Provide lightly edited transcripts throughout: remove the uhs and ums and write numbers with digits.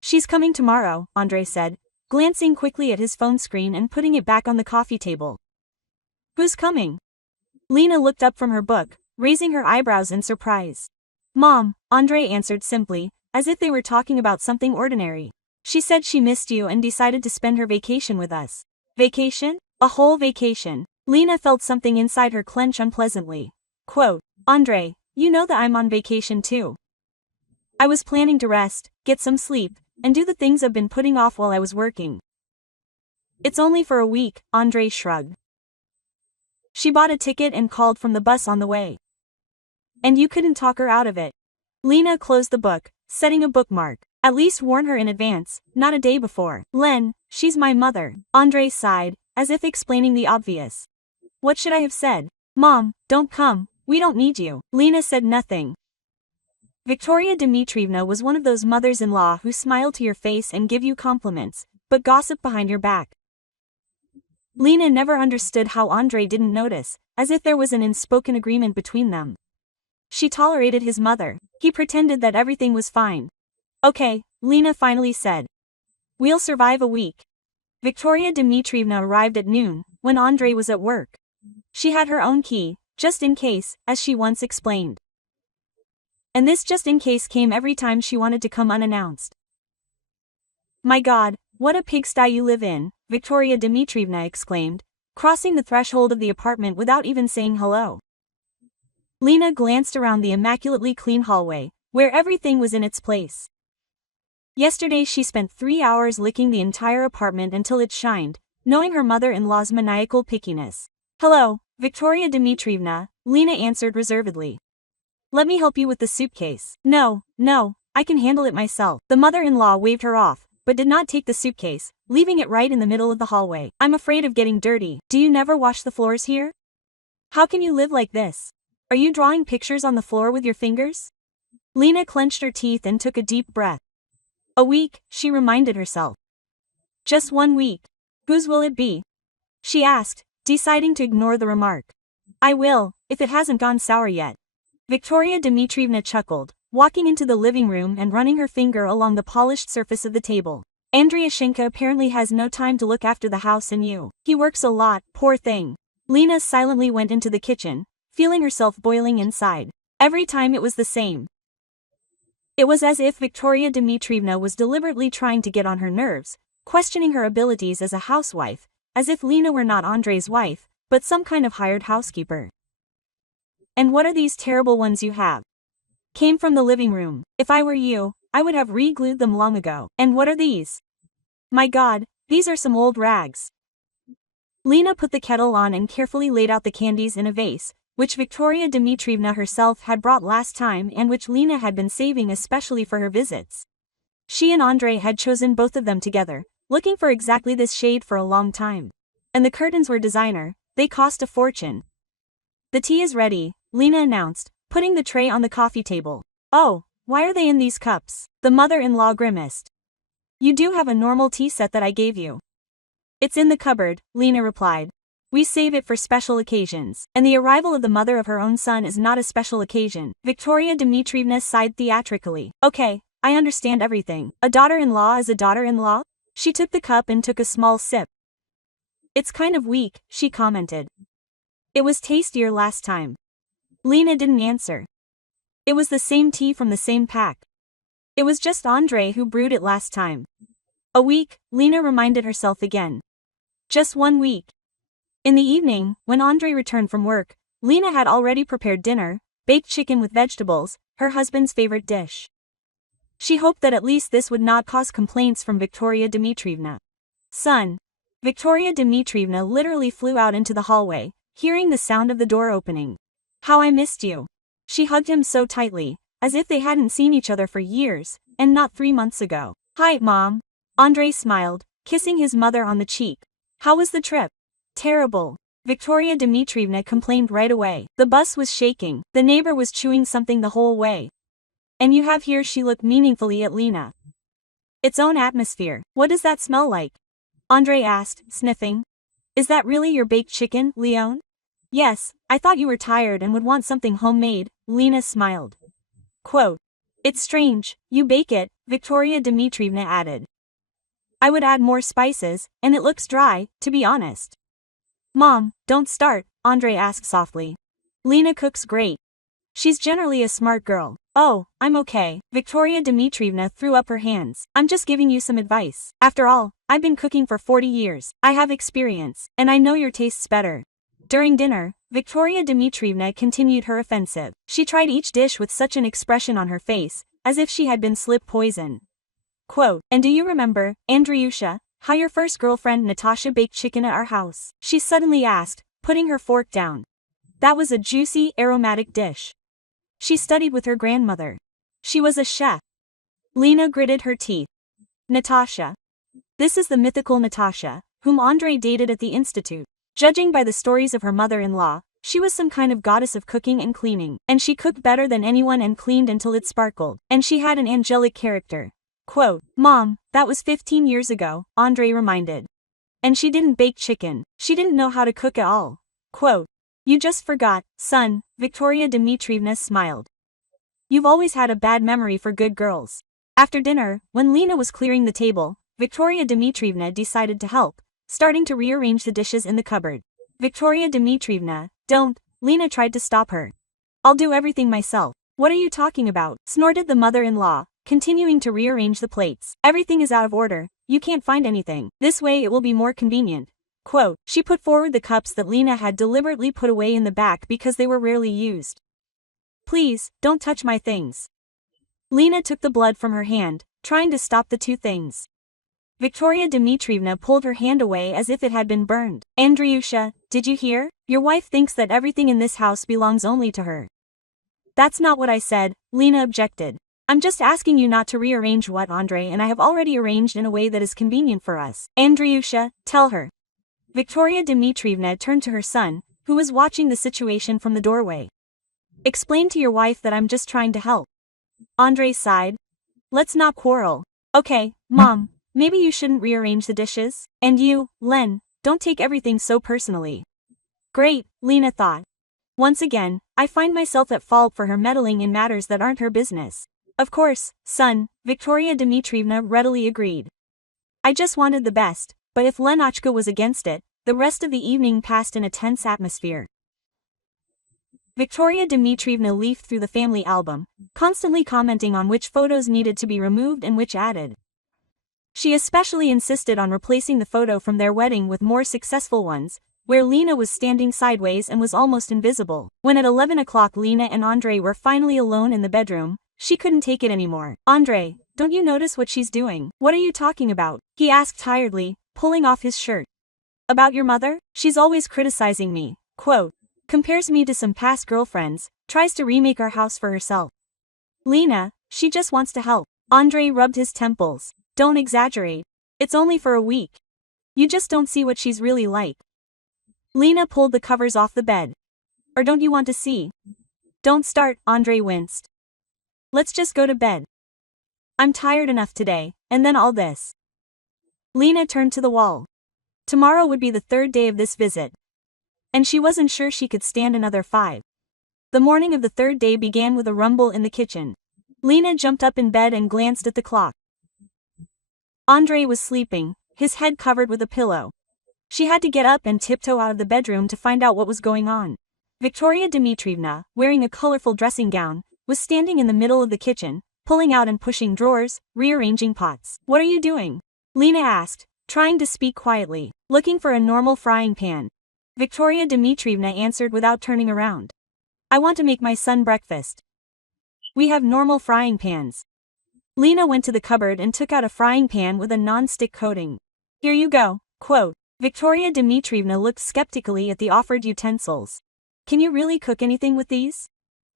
She's coming tomorrow, Andre said, glancing quickly at his phone screen and putting it back on the coffee table. Who's coming? Lena looked up from her book, raising her eyebrows in surprise. Mom, Andre answered simply, as if they were talking about something ordinary. She said she missed you and decided to spend her vacation with us. Vacation? A whole vacation. Lena felt something inside her clench unpleasantly. Quote, Andre, you know that I'm on vacation too. I was planning to rest, get some sleep, and do the things I've been putting off while I was working. It's only for a week, Andre shrugged. She bought a ticket and called from the bus on the way. And you couldn't talk her out of it. Lena closed the book, setting a bookmark. At least warn her in advance, not a day before. Len, she's my mother. Andre sighed, as if explaining the obvious. What should I have said? Mom, don't come, we don't need you. Lena said nothing. Victoria Dmitrievna was one of those mothers-in-law who smile to your face and give you compliments, but gossip behind your back. Lena never understood how Andre didn't notice, as if there was an unspoken agreement between them. She tolerated his mother. He pretended that everything was fine. Okay, Lena finally said. We'll survive a week. Victoria Dmitrievna arrived at noon, when Andre was at work. She had her own key, just in case, as she once explained. And this just in case came every time she wanted to come unannounced. My God, what a pigsty you live in, Victoria Dmitrievna exclaimed, crossing the threshold of the apartment without even saying hello. Lena glanced around the immaculately clean hallway, where everything was in its place. Yesterday she spent 3 hours licking the entire apartment until it shined, knowing her mother-in-law's maniacal pickiness. Hello, Victoria Dmitrievna, Lena answered reservedly. Let me help you with the suitcase. No, I can handle it myself. The mother-in-law waved her off, but did not take the suitcase, leaving it right in the middle of the hallway. I'm afraid of getting dirty. Do you never wash the floors here? How can you live like this? Are you drawing pictures on the floor with your fingers? Lena clenched her teeth and took a deep breath. A week, she reminded herself. Just 1 week. Whose will it be? She asked, deciding to ignore the remark. I will, if it hasn't gone sour yet. Victoria Dmitrievna chuckled, walking into the living room and running her finger along the polished surface of the table. Andriashenko apparently has no time to look after the house and you. He works a lot, poor thing. Lena silently went into the kitchen, feeling herself boiling inside. Every time it was the same. It was as if Victoria Dmitrievna was deliberately trying to get on her nerves, questioning her abilities as a housewife, as if Lena were not Andre's wife, but some kind of hired housekeeper. And what are these terrible ones you have? Came from the living room. If I were you, I would have re-glued them long ago. And what are these? My God, these are some old rags. Lena put the kettle on and carefully laid out the candies in a vase, which Victoria Dmitrievna herself had brought last time and which Lena had been saving especially for her visits. She and Andre had chosen both of them together, looking for exactly this shade for a long time. And the curtains were designer, they cost a fortune. The tea is ready, Lena announced, putting the tray on the coffee table. Oh, why are they in these cups? The mother-in-law grimaced. You do have a normal tea set that I gave you. It's in the cupboard, Lena replied. We save it for special occasions. And the arrival of the mother of her own son is not a special occasion. Victoria Dmitrievna sighed theatrically. Okay, I understand everything. A daughter-in-law is a daughter-in-law? She took the cup and took a small sip. It's kind of weak, she commented. It was tastier last time. Lena didn't answer. It was the same tea from the same pack. It was just Andre who brewed it last time. A week, Lena reminded herself again. Just 1 week. In the evening, when Andre returned from work, Lena had already prepared dinner, baked chicken with vegetables, her husband's favorite dish. She hoped that at least this would not cause complaints from Victoria Dmitrievna. Son. Victoria Dmitrievna literally flew out into the hallway, hearing the sound of the door opening. How I missed you. She hugged him so tightly, as if they hadn't seen each other for years, and not 3 months ago. Hi, Mom. Andre smiled, kissing his mother on the cheek. How was the trip? Terrible. Victoria Dmitrievna complained right away. The bus was shaking. The neighbor was chewing something the whole way. And you have here, she looked meaningfully at Lena. Its own atmosphere. What does that smell like? Andre asked, sniffing. Is that really your baked chicken, Leon? Yes, I thought you were tired and would want something homemade, Lena smiled. Quote. It's strange, you bake it, Victoria Dmitrievna added. I would add more spices, and it looks dry, to be honest. Mom, don't start, Andrei asked softly. Lena cooks great. She's generally a smart girl. Oh, I'm okay. Victoria Dmitrievna threw up her hands. I'm just giving you some advice. After all, I've been cooking for 40 years. I have experience, and I know your tastes better. During dinner, Victoria Dmitrievna continued her offensive. She tried each dish with such an expression on her face, as if she had been slip poison. Quote, and do you remember, Andreyusha, how your first girlfriend Natasha baked chicken at our house? She suddenly asked, putting her fork down. That was a juicy, aromatic dish. She studied with her grandmother. She was a chef. Lena gritted her teeth. Natasha. This is the mythical Natasha, whom Andrei dated at the institute. Judging by the stories of her mother-in-law, she was some kind of goddess of cooking and cleaning, and she cooked better than anyone and cleaned until it sparkled, and she had an angelic character. Quote, Mom, that was 15 years ago, Andrei reminded. And she didn't bake chicken. She didn't know how to cook at all. Quote, you just forgot, son, Victoria Dmitrievna smiled. You've always had a bad memory for good girls. After dinner, when Lena was clearing the table, Victoria Dmitrievna decided to help, starting to rearrange the dishes in the cupboard. Victoria Dmitrievna, don't, Lena tried to stop her. I'll do everything myself. What are you talking about? Snorted the mother-in-law, continuing to rearrange the plates. Everything is out of order, you can't find anything. This way it will be more convenient. Quote, she put forward the cups that Lena had deliberately put away in the back because they were rarely used. Please, don't touch my things. Lena took the blood from her hand, trying to stop the two things. Victoria Dmitrievna pulled her hand away as if it had been burned. Andreyusha, did you hear? Your wife thinks that everything in this house belongs only to her. That's not what I said, Lena objected. I'm just asking you not to rearrange what Andrei and I have already arranged in a way that is convenient for us. Andreyusha, tell her. Victoria Dmitrievna turned to her son, who was watching the situation from the doorway. Explain to your wife that I'm just trying to help. Andrei sighed. Let's not quarrel. Okay, Mom, maybe you shouldn't rearrange the dishes. And you, Len, don't take everything so personally. Great, Lena thought. Once again, I find myself at fault for her meddling in matters that aren't her business. Of course, son, Victoria Dmitrievna readily agreed. I just wanted the best, but if Lenachka was against it, the rest of the evening passed in a tense atmosphere. Victoria Dmitrievna leafed through the family album, constantly commenting on which photos needed to be removed and which added. She especially insisted on replacing the photo from their wedding with more successful ones, where Lena was standing sideways and was almost invisible. When at 11 o'clock Lena and Andrei were finally alone in the bedroom, she couldn't take it anymore. Andrei, don't you notice what she's doing? What are you talking about? He asked tiredly, pulling off his shirt. About your mother? She's always criticizing me. Quote, compares me to some past girlfriends, tries to remake our house for herself. Lena, she just wants to help. Andrei rubbed his temples. Don't exaggerate. It's only for a week. You just don't see what she's really like. Lena pulled the covers off the bed. Or don't you want to see? Don't start, Andrei winced. Let's just go to bed. I'm tired enough today, and then all this. Lena turned to the wall. Tomorrow would be the third day of this visit. And she wasn't sure she could stand another 5. The morning of the third day began with a rumble in the kitchen. Lena jumped up in bed and glanced at the clock. Andrei was sleeping, his head covered with a pillow. She had to get up and tiptoe out of the bedroom to find out what was going on. Victoria Dmitrievna, wearing a colorful dressing gown, was standing in the middle of the kitchen, pulling out and pushing drawers, rearranging pots. What are you doing? Lena asked, trying to speak quietly. Looking for a normal frying pan. Victoria Dmitrievna answered without turning around. I want to make my son breakfast. We have normal frying pans. Lena went to the cupboard and took out a frying pan with a non-stick coating. Here you go, quote. Victoria Dmitrievna looked skeptically at the offered utensils. Can you really cook anything with these?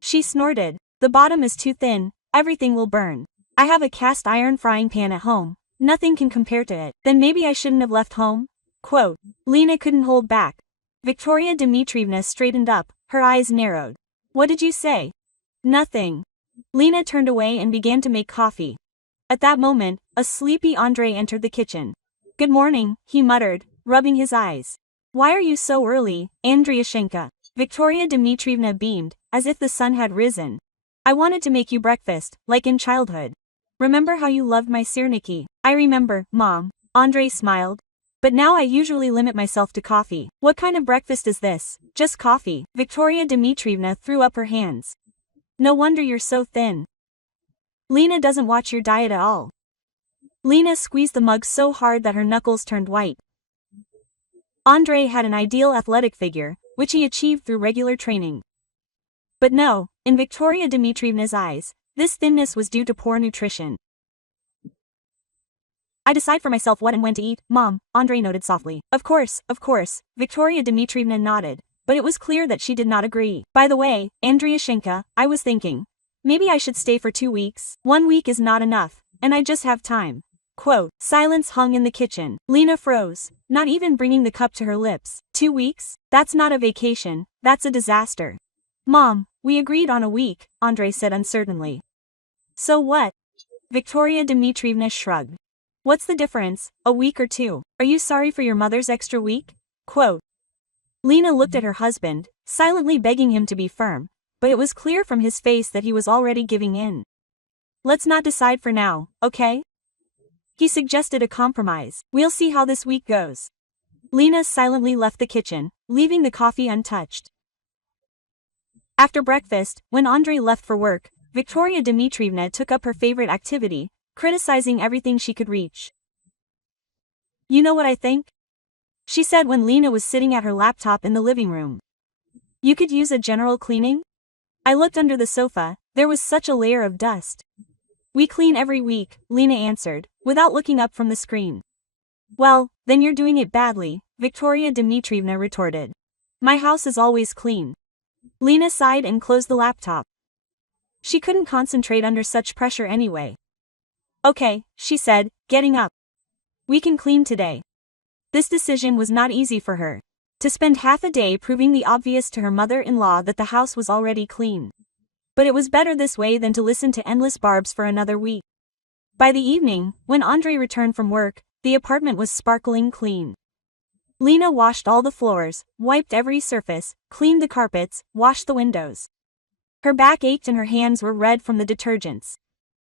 She snorted. The bottom is too thin, everything will burn. I have a cast iron frying pan at home, nothing can compare to it. Then maybe I shouldn't have left home? Quote. Lena couldn't hold back. Victoria Dmitrievna straightened up, her eyes narrowed. What did you say? Nothing. Lena turned away and began to make coffee. At that moment, a sleepy Andrei entered the kitchen. Good morning, he muttered, rubbing his eyes. Why are you so early, Andreyushenka? Victoria Dmitrievna beamed, as if the sun had risen. I wanted to make you breakfast, like in childhood. Remember how you loved my sirniki? I remember, Mom. Andrei smiled. But now I usually limit myself to coffee. What kind of breakfast is this? Just coffee. Victoria Dmitrievna threw up her hands. No wonder you're so thin. Lena doesn't watch your diet at all. Lena squeezed the mug so hard that her knuckles turned white. Andrei had an ideal athletic figure, which he achieved through regular training. But no, in Victoria Dmitrievna's eyes, this thinness was due to poor nutrition. I decide for myself what and when to eat, Mom, Andrei noted softly. Of course, Victoria Dmitrievna nodded, but it was clear that she did not agree. By the way, Andriushenka, I was thinking, maybe I should stay for 2 weeks. 1 week is not enough, and I just have time. Quote, silence hung in the kitchen. Lena froze, not even bringing the cup to her lips. 2 weeks? That's not a vacation, that's a disaster. Mom, we agreed on a week, Andrei said uncertainly. So what? Victoria Dmitrievna shrugged. What's the difference, a week or 2? Are you sorry for your mother's extra week? Quote. Lena looked at her husband, silently begging him to be firm, but it was clear from his face that he was already giving in. Let's not decide for now, okay? He suggested a compromise. We'll see how this week goes. Lena silently left the kitchen, leaving the coffee untouched. After breakfast, when Andrei left for work, Victoria Dmitrievna took up her favorite activity, criticizing everything she could reach. You know what I think? She said when Lena was sitting at her laptop in the living room. You could use a general cleaning? I looked under the sofa, there was such a layer of dust. We clean every week, Lena answered, without looking up from the screen. Well, then you're doing it badly, Victoria Dmitrievna retorted. My house is always clean. Lena sighed and closed the laptop. She couldn't concentrate under such pressure anyway. Okay, she said, getting up. We can clean today. This decision was not easy for her. To spend half a day proving the obvious to her mother-in-law that the house was already clean. But it was better this way than to listen to endless barbs for another week. By the evening, when Andrei returned from work, the apartment was sparkling clean. Lena washed all the floors, wiped every surface, cleaned the carpets, washed the windows. Her back ached and her hands were red from the detergents.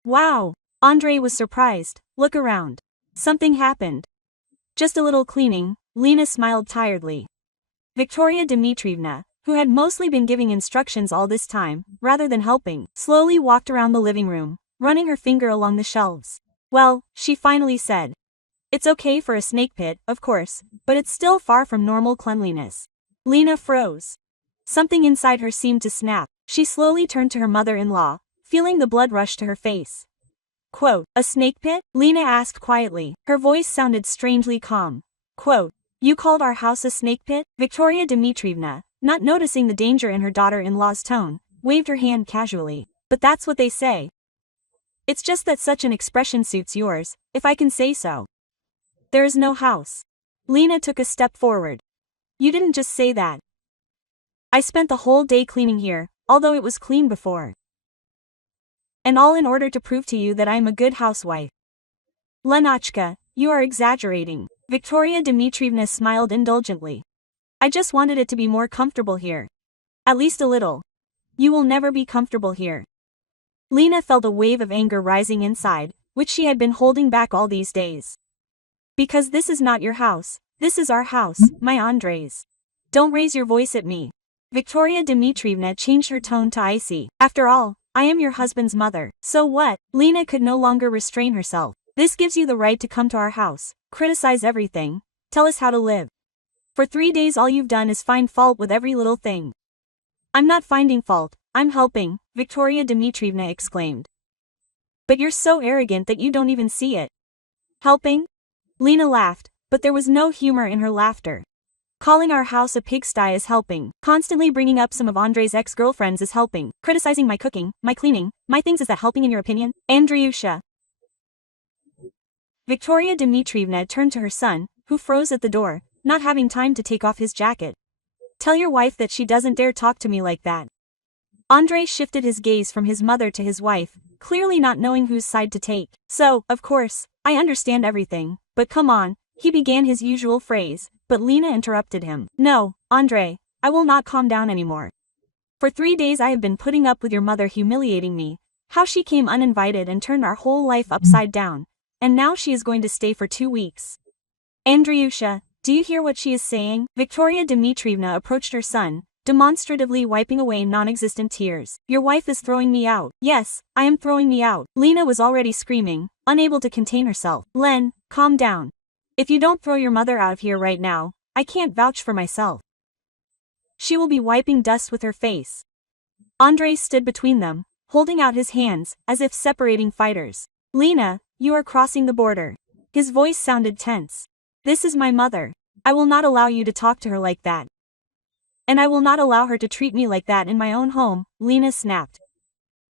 Wow! Andrei was surprised. Look around. Something happened. Just a little cleaning, Lena smiled tiredly. Victoria Dmitrievna, who had mostly been giving instructions all this time, rather than helping, slowly walked around the living room, running her finger along the shelves. Well, she finally said. It's okay for a snake pit, of course, but it's still far from normal cleanliness. Lena froze. Something inside her seemed to snap. She slowly turned to her mother-in-law, feeling the blood rush to her face. Quote, a snake pit? Lena asked quietly. Her voice sounded strangely calm. Quote, you called our house a snake pit? Victoria Dmitrievna, not noticing the danger in her daughter-in-law's tone, waved her hand casually. But that's what they say. It's just that such an expression suits yours, if I can say so. There is no house. Lena took a step forward. You didn't just say that. I spent the whole day cleaning here, although it was clean before. And all in order to prove to you that I am a good housewife. Lenachka, you are exaggerating. Victoria Dmitrievna smiled indulgently. I just wanted it to be more comfortable here. At least a little. You will never be comfortable here. Lena felt a wave of anger rising inside, which she had been holding back all these days. Because this is not your house, this is our house, my Andrei's. Don't raise your voice at me. Victoria Dmitrievna changed her tone to icy. After all, I am your husband's mother. So what? Lena could no longer restrain herself. This gives you the right to come to our house, criticize everything, tell us how to live. For 3 days all you've done is find fault with every little thing. I'm not finding fault, I'm helping, Victoria Dmitrievna exclaimed. But you're so arrogant that you don't even see it. Helping? Lena laughed, but there was no humor in her laughter. Calling our house a pigsty is helping. Constantly bringing up some of Andrei's ex-girlfriends is helping. Criticizing my cooking, my cleaning, my things, is that helping in your opinion? Andriusha. Victoria Dmitrievna turned to her son, who froze at the door, not having time to take off his jacket. Tell your wife that she doesn't dare talk to me like that. Andrei shifted his gaze from his mother to his wife, clearly not knowing whose side to take. So, of course, I understand everything, but come on, he began his usual phrase, but Lena interrupted him. No, Andrei, I will not calm down anymore. For 3 days I have been putting up with your mother humiliating me, how she came uninvited and turned our whole life upside down, and now she is going to stay for 2 weeks. Andriusha, do you hear what she is saying? Victoria Dmitrievna approached her son, demonstratively wiping away non-existent tears. Your wife is throwing me out. Yes, I am throwing me out. Lena was already screaming, unable to contain herself. Len, calm down. If you don't throw your mother out of here right now, I can't vouch for myself. She will be wiping dust with her face. Andrei stood between them, holding out his hands, as if separating fighters. Lena, you are crossing the border. His voice sounded tense. This is my mother. I will not allow you to talk to her like that. And I will not allow her to treat me like that in my own home, Lena snapped.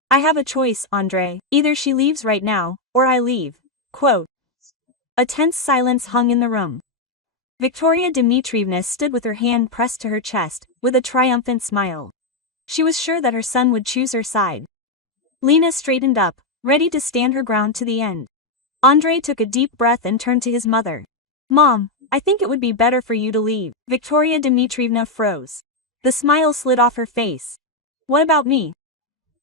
I have a choice, Andrei. Either she leaves right now, or I leave. Quote. A tense silence hung in the room. Victoria Dmitrievna stood with her hand pressed to her chest, with a triumphant smile. She was sure that her son would choose her side. Lena straightened up, ready to stand her ground to the end. Andrei took a deep breath and turned to his mother. Mom, I think it would be better for you to leave. Victoria Dmitrievna froze. The smile slid off her face. What about me?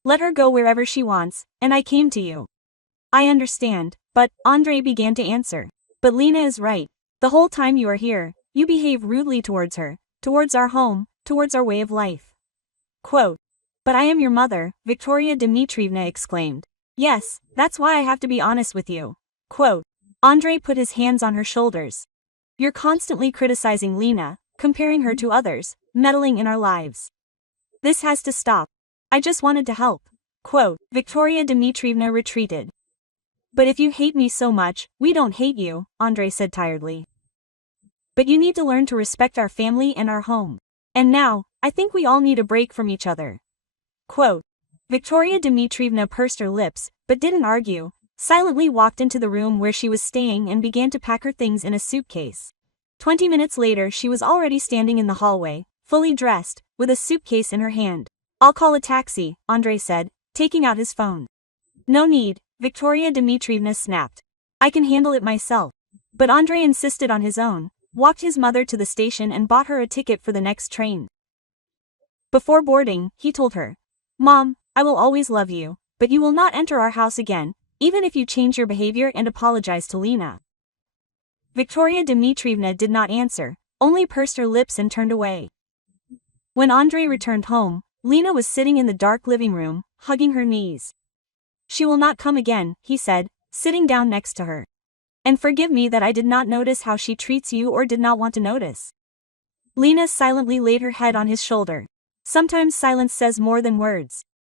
Let her go wherever she wants, and I came to you. I understand, but, Andrei began to answer. But Lena is right. The whole time you are here, you behave rudely towards her, towards our home, towards our way of life. Quote. But I am your mother, Victoria Dmitrievna exclaimed. Yes, that's why I have to be honest with you. Quote. Andrei put his hands on her shoulders. You're constantly criticizing Lena, comparing her to others, meddling in our lives. This has to stop. I just wanted to help. Quote. Victoria Dmitrievna retreated. But if you hate me so much, we don't hate you, Andrei said tiredly. But you need to learn to respect our family and our home. And now, I think we all need a break from each other. Quote. Victoria Dmitrievna pursed her lips, but didn't argue, silently walked into the room where she was staying and began to pack her things in a suitcase. 20 minutes later she was already standing in the hallway, fully dressed, with a suitcase in her hand. I'll call a taxi, Andrei said, taking out his phone. No need, Victoria Dmitrievna snapped. I can handle it myself. But Andrei insisted on his own, walked his mother to the station and bought her a ticket for the next train. Before boarding, he told her, Mom, I will always love you, but you will not enter our house again, even if you change your behavior and apologize to Lena. Victoria Dmitrievna did not answer, only pursed her lips and turned away. When Andrei returned home, Lena was sitting in the dark living room, hugging her knees. She will not come again, he said, sitting down next to her. And forgive me that I did not notice how she treats you or did not want to notice. Lena silently laid her head on his shoulder. Sometimes silence says more than words.